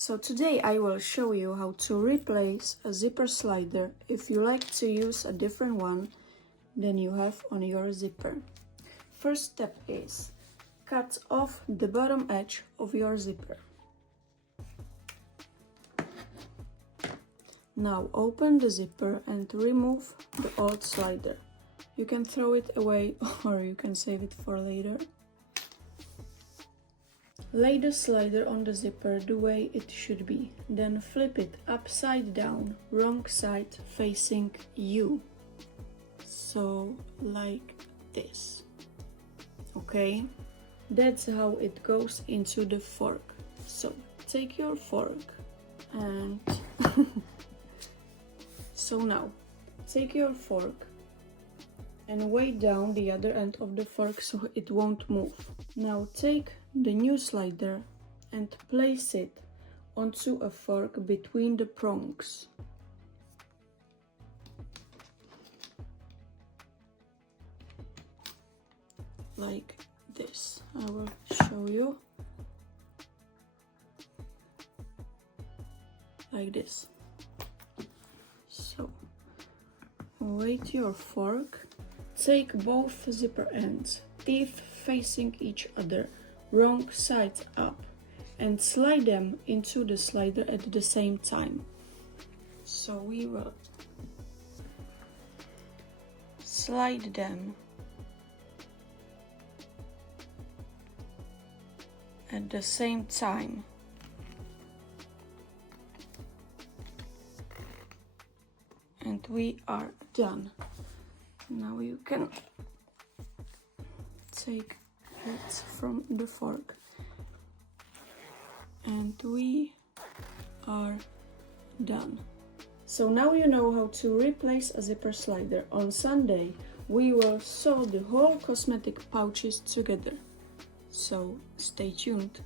So today I will show you how to replace a zipper slider if you like to use a different one than you have on your zipper. First step is cut off the bottom edge of your zipper. Now open the zipper and remove the old slider. You can throw it away or you can save it for later. Lay the slider on the zipper the way it should be, then flip it upside down, wrong side facing you. So like this. Okay? That's how it goes into the fork. So take your fork and so now take your fork and weigh down the other end of the fork so it won't move. Now take the new slider and place it onto a fork between the prongs. Like this. I will show you. Like this. So, weight your fork. Take both zipper ends, teeth facing each other, wrong side up, and slide them into the slider at the same time. So we will slide them at the same time. And we are done. Now you can take it from the fork. And we are done. So now you know how to replace a zipper slider. On Sunday we will sew the whole cosmetic pouches together. So stay tuned.